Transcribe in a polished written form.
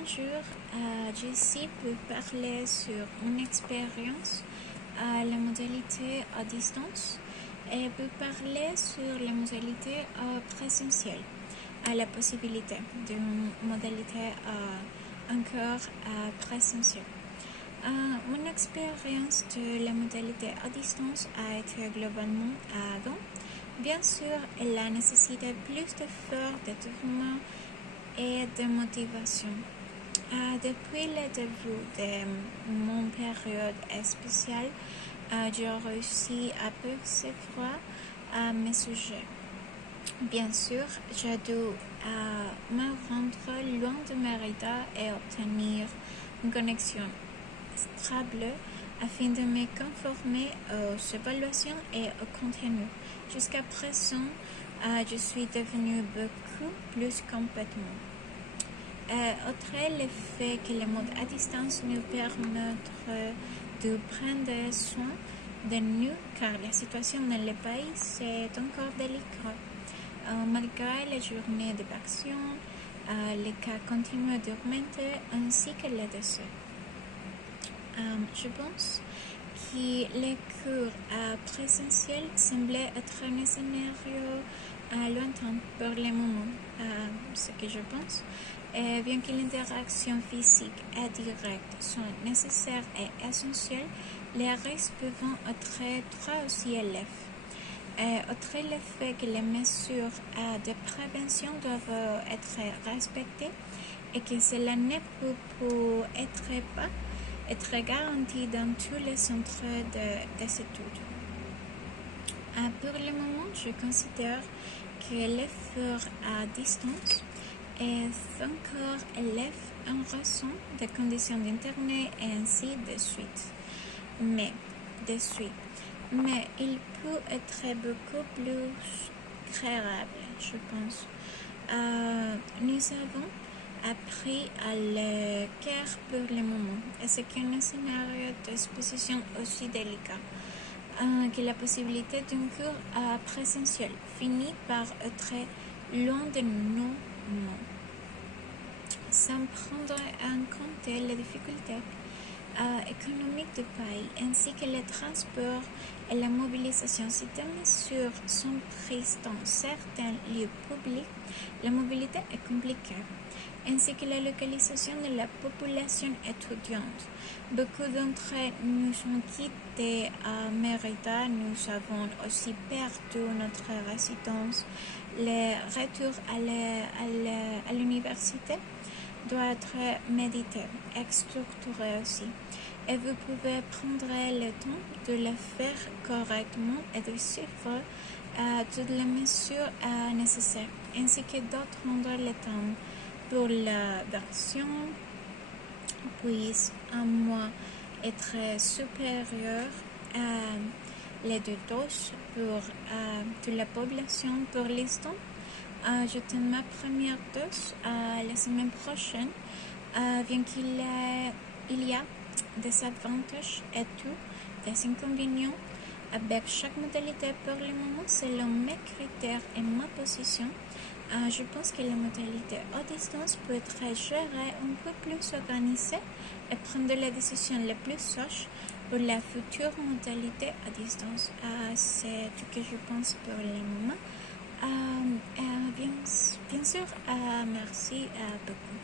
Bonjour, Jessie peut parler sur mon expérience à la modalité à distance et peut parler sur la modalité présentielle, à la possibilité d'une modalité encore présentielle. Mon expérience de la modalité à distance a été globalement bonne. Bien sûr, elle a nécessité plus d'efforts, de développement et de motivation. Depuis le début de mon période spéciale, j'ai réussi à percevoir mes sujets. Bien sûr, j'ai dû me rendre loin de mes rédacteurs et obtenir une connexion stable afin de me conformer aux évaluations et au contenu. Jusqu'à présent, je suis devenue beaucoup plus compétente. Outre le fait que le mode à distance nous permet de prendre soin de nous, car la situation dans le pays est encore délicate. Malgré les journées de vaccins, les cas continuent d'augmenter ainsi que les décès. Je pense que les cours présentiels semblaient être un scénario lointain pour le moment. Ce que je pense, bien que l'interaction physique et directe sont nécessaires et essentielles, les risques peuvent être très aussi élevés. Outre le fait que les mesures de prévention doivent être respectées et que cela ne peut être garanti dans tous les centres des études. Pour le moment, je considère que l'effort à distance est encore élevé en raison des conditions d'Internet et ainsi de suite. Mais il peut être beaucoup plus créable, je pense. Nous avons appris à le faire pour le moment, et c'est qu'un scénario d'exposition aussi délicat que la possibilité d'un cours présentiel finit par être loin de nous. Sans prendre en compte les difficultés économiques du pays, ainsi que les transports et la mobilisation. Si des mesures sont prises dans certains lieux publics, la mobilité est compliquée, ainsi que la localisation de la population étudiante. Beaucoup d'entre nous ont quitté Mérida, nous avons aussi perdu notre résidence. Le retour à l'université doit être médité et structuré aussi. Et vous pouvez prendre le temps de le faire correctement et de suivre toutes les mesures nécessaires, ainsi que d'attendre le temps pour la version puisse à moi être supérieure à les deux doses pour toute la population. Pour l'instant, je tiens ma première dose la semaine prochaine, bien qu'il y a des avantages et tout, des inconvénients avec chaque modalité. Pour le moment, selon mes critères et ma position, je pense que la modalité à distance peut être gérée un peu plus organisée et prendre les décisions les plus sages pour la future modalité à distance. C'est ce que je pense pour le moment. Bien sûr, merci beaucoup.